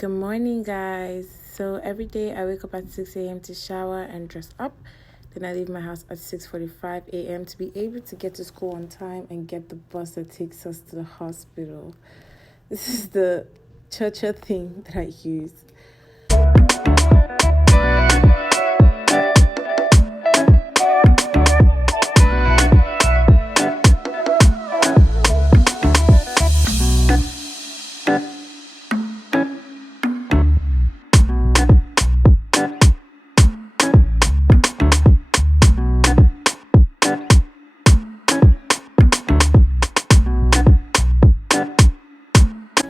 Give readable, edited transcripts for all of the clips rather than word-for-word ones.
Good morning, guys. So every day I wake up at 6 a.m. to shower and dress up. Then I leave my house at 6:45 a.m. to be able to get to school on time and get the bus that takes us to the hospital. This is the xoxo thing that I use.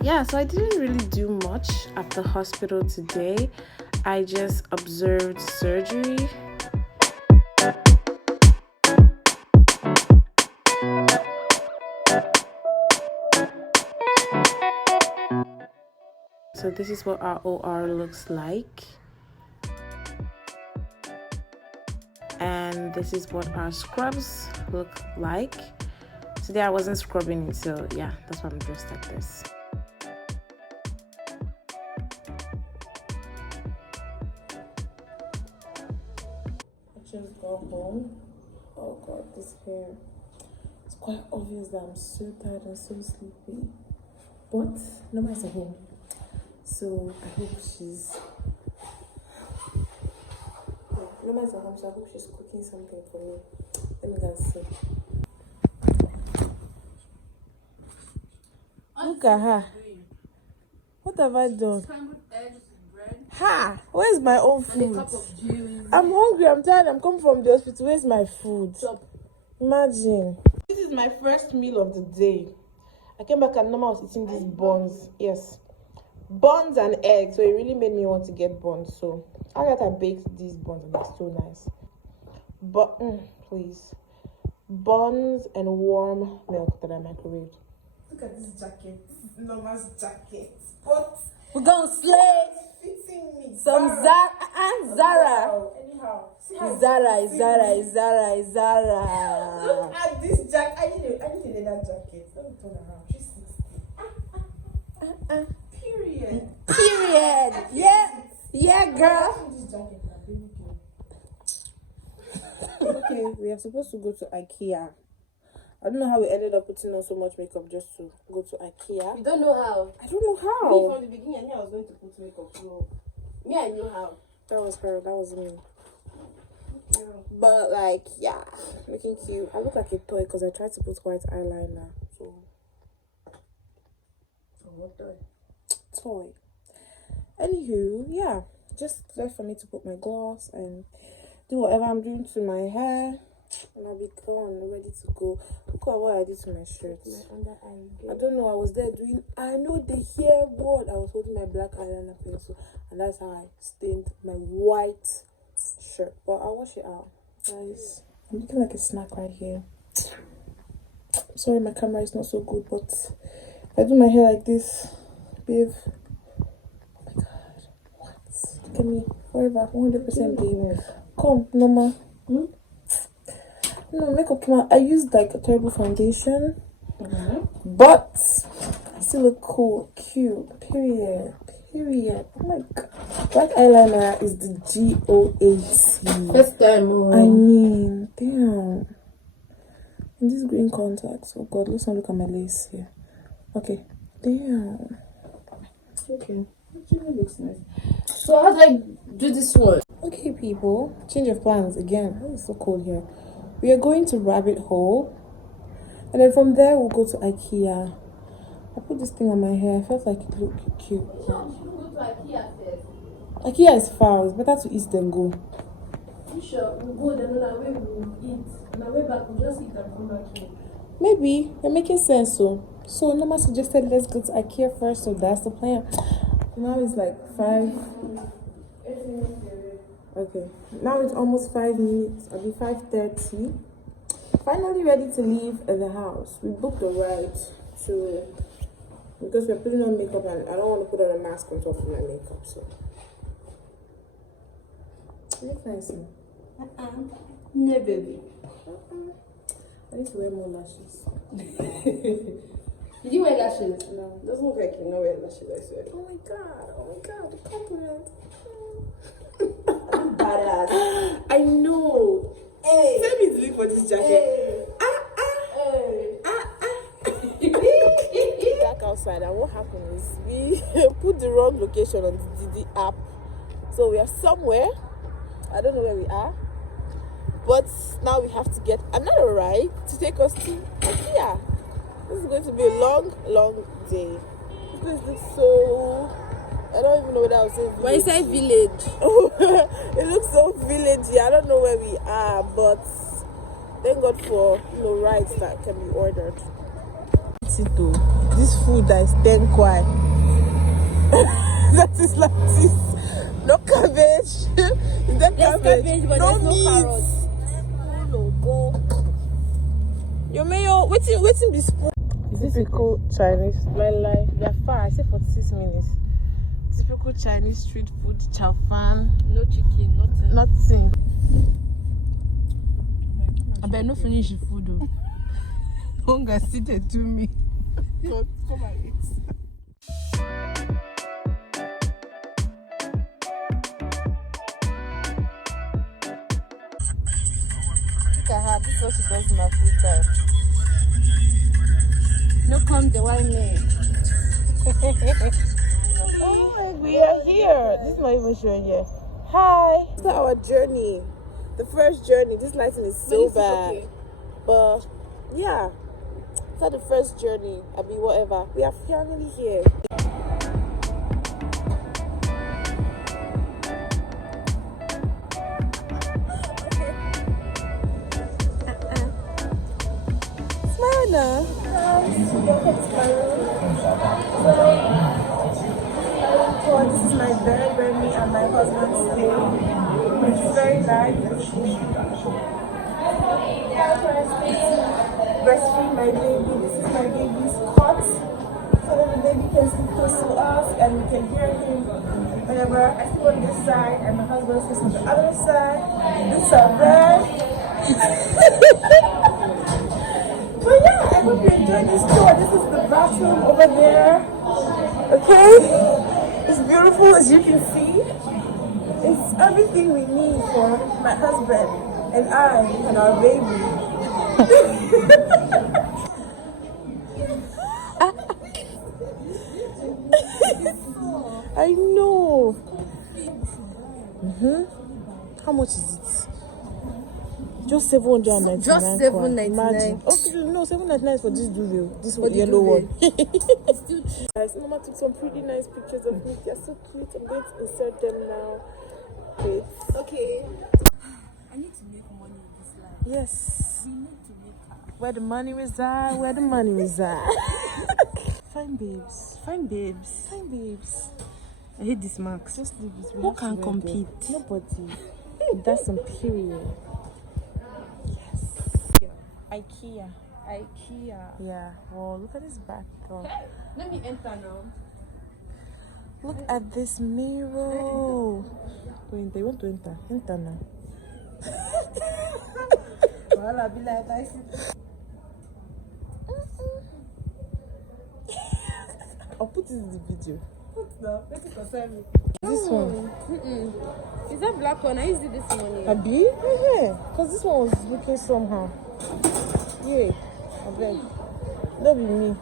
Yeah, so I didn't really do much at the hospital today. I just observed surgery. So this is what our OR looks like. And this is what our scrubs look like. Today I wasn't scrubbing, so yeah, that's why I'm dressed like this. Just got home. Oh god, this hair. It's quite obvious that I'm so tired and so sleepy. But nobody's at home. So I hope she's nobody's at home, so I hope she's cooking something for me. Let me go and see. Look at her. What have I done? Scrambled eggs, bread. Ha! Where's my own food? And a cup of juice. I'm hungry, I'm tired, I'm coming from the hospital. Where's my food? Chop. Imagine. This is my first meal of the day. I came back and Norma was eating these buns. Yes. Buns and eggs. So it really made me want to get buns. So I got I baked these buns and they're so nice. But please. Buns and warm milk that I microwaved. Look at this jacket. This is Norma's jacket. But We're gonna slay fitting me. some Zara. Anyhow. Zara. Look at this jacket. I need a leather jacket. Let me turn around. 360. Period. Yeah, girl. Okay, we are supposed to go to IKEA. I don't know how we ended up putting on so much makeup just to go to IKEA. You don't know how. I don't know Me how. from the beginning, I knew I was going to put makeup. So me, I knew how. That was her. That was me. Yeah. But like, yeah, looking cute. I look like a toy because I tried to put white eyeliner. So What toy? toy. Anywho, yeah, just left for me to put my gloss and do whatever I'm doing to my hair, and I'll be gone, ready to go. Look at what I did to my shirt. I don't know. I was there doing. I know the hair word. I was holding my black eyeliner pencil, and that's how I stained my white shirt. But I'll wash it out, guys. I'm looking like a snack right here. Sorry, my camera is not so good, but if I do my hair like this, babe. Oh my god, what? Look at me, forever, 100% babe. Come, Norma. No, makeup came out. I used like a terrible foundation, but I still look cool, cute. Period. Oh my god, black eyeliner is the GOAT. First time. I mean, damn. And these green contacts. Oh god, let's not look at my lace here. Okay, damn. Okay. Actually looks nice. So how do I do this one? Okay, people, change of plans again. Oh, it's so cold here. We are going to Rabbit Hole, and then from there we'll go to IKEA. I put this thing on my hair. I felt like it looked cute. Sure, we should go to IKEA first. IKEA is far. It's better to eat than go. You sure? We'll go then on our way we'll eat. On our way back we'll just eat and come back here. Maybe you're making sense. So Norma suggested let's go to IKEA first. So that's the plan. Now it's like 5. Okay, now it's almost 5 minutes. I'll be 5:30. Finally ready to leave the house. We booked a ride to because we're putting on makeup and I don't want to put on a mask on top of my makeup. So you look nice. No, baby. I need to wear more lashes. Did you wear lashes? No, doesn't look like you know wear lashes, I swear. Oh my god, the compliment. I'm badass. I know. Hey. Tell me to look for this jacket. Hey. Back outside, and what happened is we put the wrong location on the Didi app. So we are somewhere. I don't know where we are. But now we have to get another ride to take us to IKEA. This is going to be a long, long day. This place looks so... I don't even know what I was saying. When you say village. It looks so villagey. I don't know where we are, but thank God for rides that can be ordered. This food that is 10 kwai. That is like this. No cabbage. There's cabbage, but no there's no meat. carrots. No go. Your mayo, waiting be spoon. Is this typical Chinese? My life. We are far. I say 46 minutes. Typical Chinese street food, chow fan. No chicken, nothing. Nothing. I better not finish the food though. Hunger seated to me. God, come and eat. Look at her. This is what she does in her free time. No come the white man. Oh, we are here. This is not even showing yet. Hi. This is our journey. The first journey. This lighting is so bad. Okay. But yeah, it's not the first journey. I mean, whatever. We are finally here. Smile now. This is my bed where me and my husband stay. It's very nice. Breastfeed my baby. This is my baby's cot. So that the baby can sleep close to us and we can hear him whenever I sleep on this side and my husband sleeps on the other side. This is our bed. But yeah, I hope you enjoyed this tour. This is the bathroom over there. Okay? It's beautiful as you can see. It's everything we need for my husband and I and our baby. I know. How much is it? Just 799. Just 799. Okay, no, 799 for this duvet. This For the yellow one. It's still cheap. Guys, Mama took some pretty nice pictures of me. They're so cute. I'm going to insert them now. Wait. Okay. I need to make money in this life. Yes. We need to make her. Where the money reside, where the money reside. Fine babes. Fine babes. Fine babes. I hate this marks. Just leave it. Who can compete? Nobody. That's some period. Yes. IKEA. Yeah. Well, look at this back door. Let me enter now. Look at this mirror. Wait, they want to enter. Enter now. Well, I'll be like, I see. I'll put it in the video. Let it concern me. This one. Is that black one? I used it this morning. Abi? Yeah. Because this one was looking somehow. Yeah. I bet. That'll be me.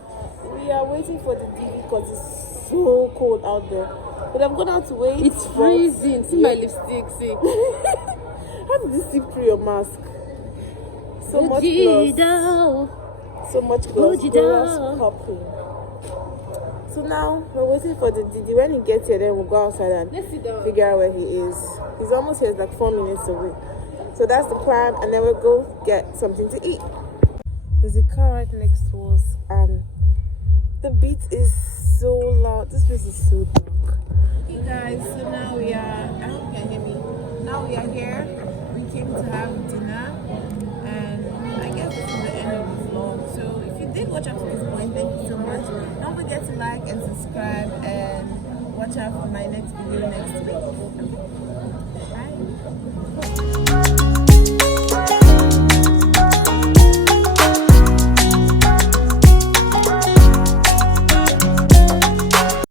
We are waiting for the DV because it's so cold out there. But I'm going to have to wait. It's freezing. See my lipstick. See. How did this seep through your mask? So much gloss. So much gloss popping. So now we're waiting for the Didi. When he gets here, then we'll go outside and figure out where he is. He's almost here. It's like 4 minutes away. So that's the plan, and then we'll go get something to eat. There's a car right next to us, and the beat is so loud. This place is so dark. Okay, guys. So now we are. I hope you can hear me. Now we are here. We came to have dinner, and I guess this is the end of the vlog. So if you did watch up to this point, thank you so much. Don't forget to like and subscribe, and watch out for my next video next week. Bye.